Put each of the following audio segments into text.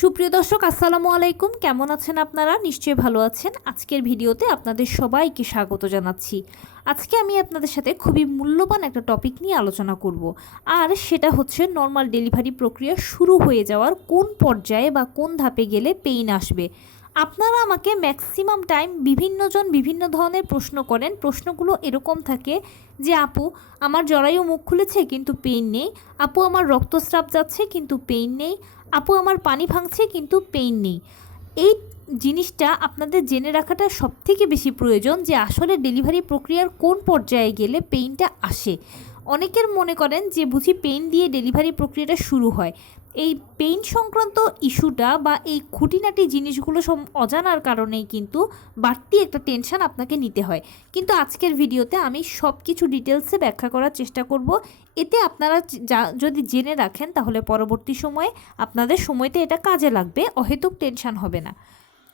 সুপ্রিয় দর্শক আসসালামু আলাইকুম, কেমন আছেন আপনারা? নিশ্চয়ই ভালো আছেন। আজকের ভিডিওতে আপনাদের সবাইকে স্বাগত জানাচ্ছি। আজকে আমি আপনাদের সাথে খুবই মূল্যবান একটা টপিক নিয়ে আলোচনা করব, আর সেটা হচ্ছে নর্মাল ডেলিভারি প্রক্রিয়া শুরু হয়ে যাওয়ার কোন পর্যায়ে বা কোন ধাপে গেলে পেইন আসবে। আপনারা আমাকে ম্যাক্সিমাম টাইম বিভিন্নজন বিভিন্ন ধরনের প্রশ্ন করেন। প্রশ্নগুলো এরকম থাকে যে, আপু আমার জরায়ু মুখ খুলেছে কিন্তু পেইন নেই, আপু আমার রক্তস্রাব যাচ্ছে কিন্তু পেইন নেই, আপু আমার পানি ভাঙছে কিন্তু পেইন নেই। এই জিনিসটা আপনাদের জেনে রাখাটা সবথেকে বেশি প্রয়োজন যে আসলে ডেলিভারি প্রক্রিয়ার কোন পর্যায়ে গেলে পেইনটা আসে। অনেকের মনে করেন যে বুঝি পেইন দিয়ে ডেলিভারি প্রক্রিয়াটা শুরু হয়। এই পেইন সংক্রান্ত ইস্যুটা বা এই খুঁটিনাটি জিনিসগুলো অজানার কারণেই কিন্তু বাড়তি একটা টেনশন আপনাকে নিতে হয়। কিন্তু আজকের ভিডিওতে আমি সব কিছু ডিটেলসে ব্যাখ্যা করার চেষ্টা করব। এতে আপনারা যদি জেনে রাখেন তাহলে পরবর্তী সময়ে আপনাদের সময়তে এটা কাজে লাগবে, অহেতুক টেনশন হবে না।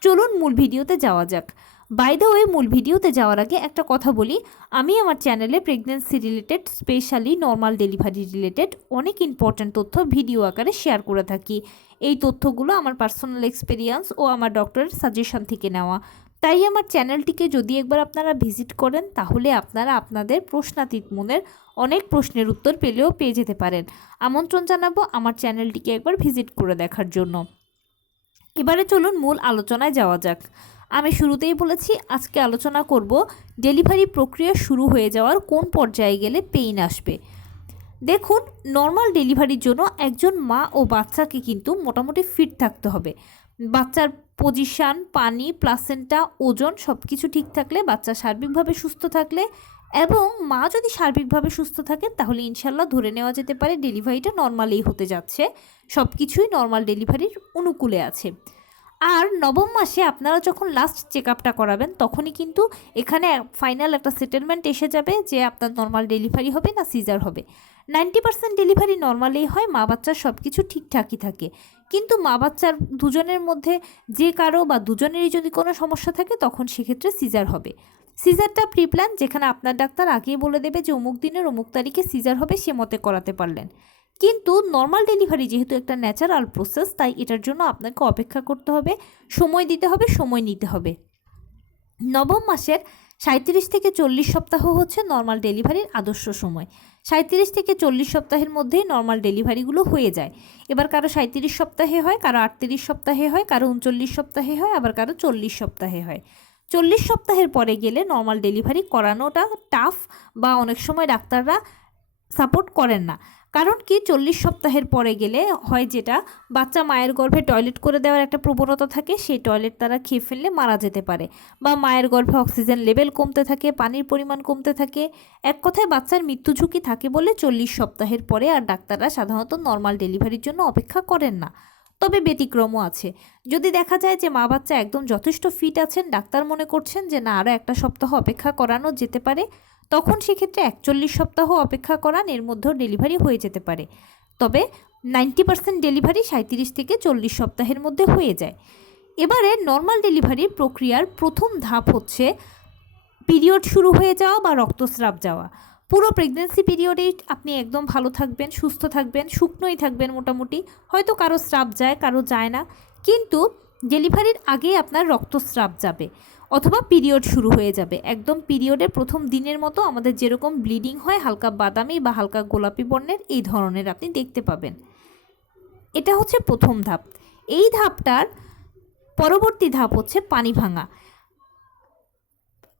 চলুন মূল ভিডিওতে যাওয়া যাক। বাই দ্য ওয়ে, মূল ভিডিওতে যাওয়ার আগে একটা কথা বলি, আমি আমার চ্যানেলে pregnancy related, specially normal delivery related অনেক ইম্পর্ট্যান্ট তথ্য ভিডিও আকারে শেয়ার করে থাকি। এই তথ্যগুলো আমার পার্সোনাল এক্সপিরিয়েন্স ও আমার ডক্টরের সাজেশন থেকে নেওয়া। তাই আমার চ্যানেলটিকে যদি একবার আপনারা ভিজিট করেন তাহলে আপনারা আপনাদের প্রশ্নাতীত মনের অনেক প্রশ্নের উত্তর পেয়ে যেতে পারেন। আমন্ত্রণ জানাবো আমার চ্যানেলটিকে একবার ভিজিট করে দেখার জন্য। এবারে চলুন মূল আলোচনায় যাওয়া যাক। আমি শুরুতেই বলেছি আজকে আলোচনা করব ডেলিভারি প্রক্রিয়া শুরু হয়ে যাওয়ার কোন পর্যায়ে গেলে পেইন আসবে। দেখুন, নর্মাল ডেলিভারির জন্য একজন মা ও বাচ্চাকে কিন্তু মোটামুটি ফিট থাকতে হবে। বাচ্চার পজিশান, পানি, প্লাসেন্টা, ওজন সব কিছু ঠিক থাকলে, বাচ্চা সার্বিকভাবে সুস্থ থাকলে এবং মা যদি সার্বিকভাবে সুস্থ থাকেন তাহলে ইনশাল্লাহ ধরে নেওয়া যেতে পারে ডেলিভারিটা নর্মালেই হতে যাচ্ছে, সব কিছুই নর্মাল ডেলিভারির অনুকূলে আছে। আর নবম মাসে আপনারা যখন লাস্ট চেক আপটা করাবেন তখনই কিন্তু এখানে ফাইনাল একটা সেটেলমেন্ট এসে যাবে যে আপনার নর্মাল ডেলিভারি হবে না সিজার হবে। 90% ডেলিভারি নর্মালেই হয়, মা বাচ্চার সব কিছু ঠিকঠাকই থাকে। কিন্তু মা বাচ্চার দুজনের মধ্যে যে কারো বা দুজনেরই যদি কোনো সমস্যা থাকে তখন সেক্ষেত্রে সিজার হবে। সিজারটা প্রিপ্ল্যান, যেখানে আপনার ডাক্তার আগেই বলে দেবে যে অমুক দিনের অমুক তারিখে সিজার হবে, সে মতে করাতে পারলেন। কিন্তু নর্মাল ডেলিভারি যেহেতু একটা ন্যাচারাল প্রসেস, তাই এটার জন্য আপনাকে অপেক্ষা করতে হবে, সময় দিতে হবে, সময় নিতে হবে। নবম মাসের 37 থেকে 40 সপ্তাহ হচ্ছে নর্মাল ডেলিভারির আদর্শ সময়। 37 থেকে 40 সপ্তাহের মধ্যেই নর্মাল ডেলিভারিগুলো হয়ে যায়। এবার কারো 37 সপ্তাহে হয়, কারো 38 সপ্তাহে হয়, কারো 39 সপ্তাহে হয়, আবার কারো 40 সপ্তাহে হয়। 40 সপ্তাহের পরে গেলে নর্মাল ডেলিভারি করানোটা টাফ, বা অনেক সময় ডাক্তাররা সাপোর্ট করেন না। কারণ কি, 40 সপ্তাহের পরে গেলে হয় যেটা, বাচ্চা মায়ের গর্ভে টয়লেট করে দেওয়ার একটা প্রবণতা থাকে, সেই টয়লেট তারা খেয়ে ফেললে মারা যেতে পারে, বা মায়ের গর্ভে অক্সিজেন লেভেল কমতে থাকে, পানির পরিমাণ কমতে থাকে। এক কথায় বাচ্চার মৃত্যু ঝুঁকি থাকে বলে 40 সপ্তাহের পরে আর ডাক্তাররা সাধারণত নর্মাল ডেলিভারির জন্য অপেক্ষা করেন না। তবে ব্যতিক্রমও আছে। যদি দেখা যায় যে মা বাচ্চা একদম যথেষ্ট ফিট আছেন, ডাক্তার মনে করছেন যে না, আরও একটা সপ্তাহ অপেক্ষা করানো যেতে পারে, তখন সেক্ষেত্রে 41 সপ্তাহ অপেক্ষা করান, এর মধ্যেও ডেলিভারি হয়ে যেতে পারে। তবে 90% ডেলিভারি 37 থেকে 40 সপ্তাহের মধ্যে হয়ে যায়। এবারে নর্মাল ডেলিভারির প্রক্রিয়ার প্রথম ধাপ হচ্ছে পিরিয়ড শুরু হয়ে যাওয়া বা রক্তস্রাব যাওয়া। পুরো প্রেগনেন্সি পিরিয়ডে আপনি একদম ভালো থাকবেন, সুস্থ থাকবেন, শুকনোই থাকবেন মোটামুটি, হয়তো কারো স্রাব যায়, কারো যায় না, কিন্তু ডেলিভারির আগে আপনার রক্তস্রাব যাবে অথবা পিরিয়ড শুরু হয়ে যাবে। একদম পিরিয়ডের প্রথম দিনের মতো আমাদের যেরকম ব্লিডিং হয়, হালকা বাদামি বা হালকা গোলাপি বর্ণের, এই ধরনের আপনি দেখতে পাবেন। এটা হচ্ছে প্রথম ধাপ। এই ধাপটার পরবর্তী ধাপ হচ্ছে পানি ভাঙা।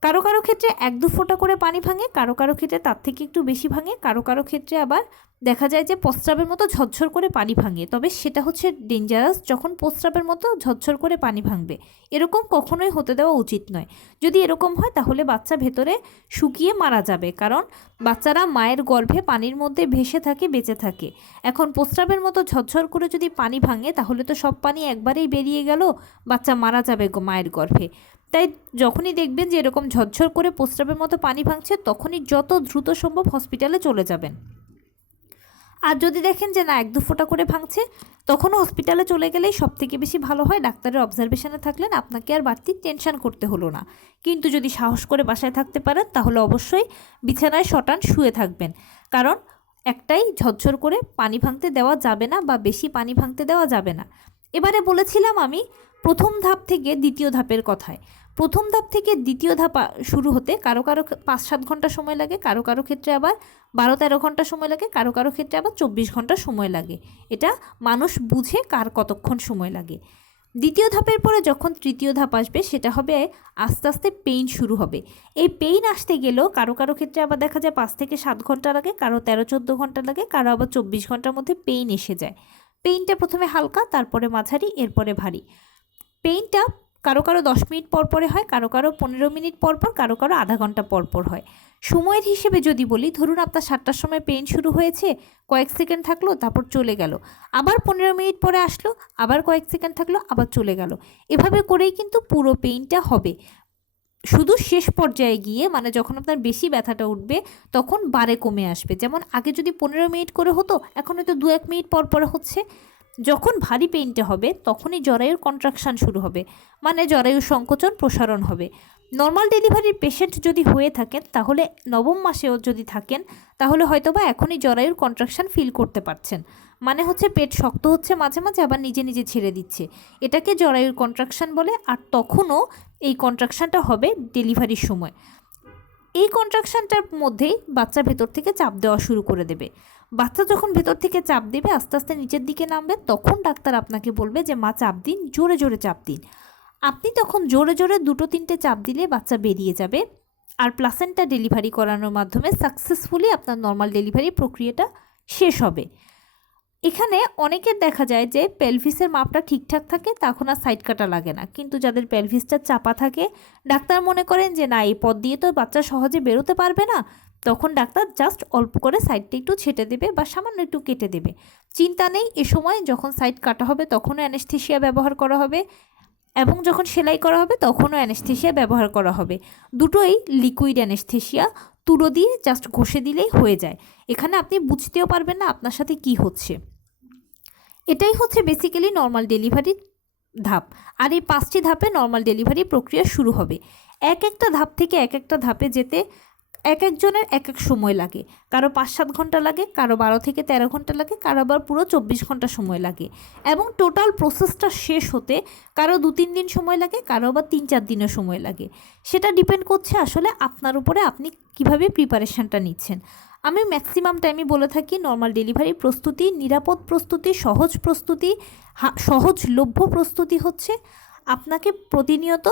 কারো কারো ক্ষেত্রে 1-2 ফোঁটা করে পানি ভাঙে, কারো কারো ক্ষেত্রে তার থেকে একটু বেশি ভাঙে, কারো কারো ক্ষেত্রে আবার দেখা যায় যে প্রস্রাবের মতো ঝরঝর করে পানি ভাঙে। তবে সেটা হচ্ছে ডেঞ্জারাস, যখন প্রস্রাবের মতো ঝরঝর করে পানি ভাঙবে, এরকম কখনোই হতে দেওয়া উচিত নয়। যদি এরকম হয় তাহলে বাচ্চা ভেতরে শুকিয়ে মারা যাবে, কারণ বাচ্চারা মায়ের গর্ভে পানির মধ্যে ভেসে থাকে, বেঁচে থাকে। এখন প্রস্রাবের মতো ঝরঝর করে যদি পানি ভাঙে তাহলে তো সব পানি একবারেই বেরিয়ে গেল, বাচ্চা মারা যাবে মায়ের গর্ভে। তাই যখনই দেখবেন যে এরকম ঝরঝর করে প্রস্রাবের মতো পানি ভাঙছে, তখনই যত দ্রুত সম্ভব হসপিটালে চলে যাবেন। আর যদি দেখেন যে না, 1-2 ফোঁটা করে ভাঙছে, তখনও হসপিটালে চলে গেলেই সবথেকে বেশি ভালো হয়। ডাক্তারের অবজারভেশনে থাকলেন, আপনাকে আর বাড়তি টেনশন করতে হলো না। কিন্তু যদি সাহস করে বাসায় থাকতে পারেন তাহলে অবশ্যই বিছানায় শটান শুয়ে থাকবেন, কারণ একটাই ঝরঝর করে পানি ভাঙতে দেওয়া যাবে না বা বেশি পানি ভাঙতে দেওয়া যাবে না। এবারে বলেছিলাম আমি প্রথম ধাপ থেকে দ্বিতীয় ধাপের কথায়। প্রথম ধাপ থেকে দ্বিতীয় ধাপ শুরু হতে কারো কারো 5-7 ঘন্টা সময় লাগে, কারো কারো ক্ষেত্রে আবার 12-13 ঘন্টা সময় লাগে, কারো কারো ক্ষেত্রে আবার 24 ঘন্টা সময় লাগে। এটা মানুষ বুঝে কার কতক্ষণ সময় লাগে। দ্বিতীয় ধাপের পরে যখন তৃতীয় ধাপ আসবে সেটা হবে আস্তে আস্তে পেইন শুরু হবে। এই পেইন আসতে গেলেও কারো কারো ক্ষেত্রে আবার দেখা যায় 5 থেকে 7 ঘন্টা লাগে, কারো 13-14 ঘন্টা লাগে, কারো আবার 24 ঘন্টার মধ্যে পেইন এসে যায়। পেইনটা প্রথমে হালকা, তারপরে মাঝারি, এরপরে ভারী। পেইনটা কারো কারো 10 মিনিট পর পরে হয়, কারো কারো 15 মিনিট পর পর, কারো কারো আধা ঘন্টা পর পর হয়। সময়ের হিসেবে যদি বলি, ধরুন আপনার 7টার সময় পেইন শুরু হয়েছে, কয়েক সেকেন্ড থাকলো, তারপর চলে গেল, আবার 15 মিনিট পরে আসলো, আবার কয়েক সেকেন্ড থাকলো, আবার চলে গেল। এভাবে করেই কিন্তু পুরো পেইনটা হবে। শুধু শেষ পর্যায়ে গিয়ে মানে যখন আপনার বেশি ব্যথাটা উঠবে তখন বারে কমে আসবে। যেমন আগে যদি 15 মিনিট করে হতো, এখন হয়তো 2-1 মিনিট পর পরে হচ্ছে। যখন ভারী পেইনটা হবে তখনই জরায়ুর কন্ট্রাকশান শুরু হবে, মানে জরায়ুর সংকোচন প্রসারণ হবে। নর্মাল ডেলিভারির পেশেন্ট যদি হয়ে থাকেন, তাহলে নবম মাসেও যদি থাকেন, তাহলে হয়তোবা এখনই জরায়ুর কন্ট্রাকশান ফিল করতে পারছেন। মানে হচ্ছে পেট শক্ত হচ্ছে মাঝে মাঝে, আবার নিজে নিজে ছেড়ে দিচ্ছে, এটাকে জরায়ুর কন্ট্রাকশান বলে। আর তখনও এই কন্ট্রাকশানটা হবে ডেলিভারির সময়। এই কন্ট্রাকশানটার মধ্যেই বাচ্চা ভেতর থেকে চাপ দেওয়া শুরু করে দেবে। বাচ্চা যখন ভেতর থেকে চাপ দেবে, আস্তে আস্তে নিচের দিকে নামবে, তখন ডাক্তার আপনাকে বলবে যে মা চাপ দিন, জোরে জোরে চাপ দিন। আপনি তখন জোরে জোরে 2-3টে চাপ দিলে বাচ্চা বেরিয়ে যাবে, আর প্লাসেন্টা ডেলিভারি করানোর মাধ্যমে সাকসেসফুলি আপনার নর্মাল ডেলিভারি প্রক্রিয়াটা শেষ হবে। এখানে অনেকের দেখা যায় যে পেলভিসের মাপটা ঠিকঠাক থাকে, তখন আর সাইড কাটা লাগে না। কিন্তু যাদের পেলভিসটা চাপা থাকে, ডাক্তার মনে করেন যে না, এই পথ দিয়ে তো বাচ্চা সহজে বেরোতে পারবে না, তখন ডাক্তার জাস্ট অল্প করে সাইডটা একটু ছেটে দেবে বা সামান্য একটু কেটে দেবে। চিন্তা নেই, এ সময় যখন সাইড কাটা হবে তখনও অ্যানেস্থেশিয়া ব্যবহার করা হবে, এবং যখন সেলাই করা হবে তখনও অ্যানেস্থেশিয়া ব্যবহার করা হবে। দুটোই লিকুইড অ্যানেস্থেশিয়া, তুলো দিয়ে জাস্ট ঘষে দিলেই হয়ে যায়। এখানে আপনি বুঝতেও পারবেন না আপনার সাথে কি হচ্ছে। এটাই হচ্ছে বেসিক্যালি নর্মাল ডেলিভারির ধাপ। আর এই 5টি ধাপে নর্মাল ডেলিভারি প্রক্রিয়া শুরু হবে। এক একটা ধাপ থেকে এক একটা ধাপে যেতে এক একজনের এক এক সময় লাগে। কারো 5-7 ঘন্টা লাগে, কারো 12 থেকে 13 ঘন্টা লাগে, কারো আবার পুরো 24 ঘন্টা সময় লাগে। এবং টোটাল প্রসেসটা শেষ হতে কারো 2-3 দিন সময় লাগে, কারো আবার 3-4 দিনের সময় লাগে। সেটা ডিপেন্ড করছে আসলে আপনার উপরে, আপনি কিভাবে প্রিপারেশানটা নিচ্ছেন। আমি ম্যাক্সিমাম টাইমই বলে থাকি নর্মাল ডেলিভারি প্রস্তুতি, নিরাপদ প্রস্তুতি, সহজ প্রস্তুতি, সহজলভ্য প্রস্তুতি হচ্ছে আপনাকে প্রতিনিয়ত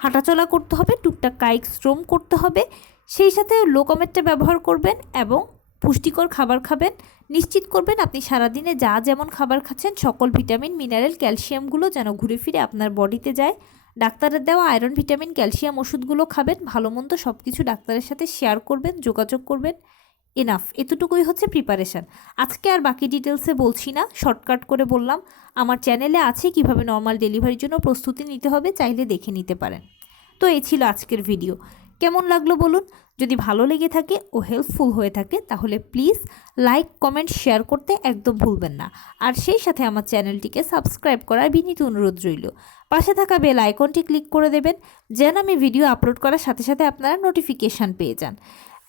হাঁটাচলা করতে হবে, টুকটাক কায়িক শ্রম করতে হবে, সেই সাথে লোকোমেটটা ব্যবহার করবেন এবং পুষ্টিকর খাবার খাবেন। নিশ্চিত করবেন আপনি সারাদিনে যা যেমন খাবার খাচ্ছেন সকল ভিটামিন, মিনারেল, ক্যালসিয়ামগুলো যেন ঘুরে ফিরে আপনার বডিতে যায়। ডাক্তারের দেওয়া আয়রন, ভিটামিন, ক্যালসিয়াম ওষুধগুলো খাবেন। ভালো মন্দ সব কিছু ডাক্তারের সাথে শেয়ার করবেন, যোগাযোগ করবেন। এনাফ, এতটুকুই হচ্ছে প্রিপারেশান। আজকে আর বাকি ডিটেলসে বলছি না, শর্টকাট করে বললাম। আমার চ্যানেলে আছে কিভাবে নর্মাল ডেলিভারির জন্য প্রস্তুতি নিতে হবে, চাইলে দেখে নিতে পারেন। তো এই ছিল আজকের ভিডিও। কেমন লাগলো বলুন? যদি ভালো লেগে থাকে ও হেল্পফুল হয়ে থাকে তাহলে প্লিজ লাইক, কমেন্ট, শেয়ার করতে একদম ভুলবেন না। আর সেই সাথে আমার চ্যানেলটিকে সাবস্ক্রাইব করার বিনীত অনুরোধ রইল। পাশে থাকা বেল আইকনটি ক্লিক করে দেবেন, যেন আমি ভিডিও আপলোড করার সাথে সাথে আপনারা নোটিফিকেশান পেয়ে যান।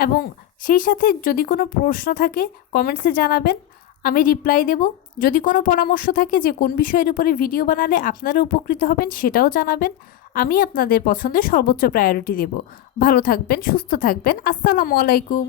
এবং সেই সাথে যদি কোনো প্রশ্ন থাকে কমেন্টসে জানাবেন, আমি রিপ্লাই দেব। যদি কোনো পরামর্শ থাকে যে কোন বিষয়ের উপরে ভিডিও বানালে আপনারা উপকৃত হবেন, সেটাও জানাবেন। আমি আপনাদের পছন্দের সর্বোচ্চ প্রায়োরিটি দেব। ভালো থাকবেন, সুস্থ থাকবেন। আসসালামু আলাইকুম।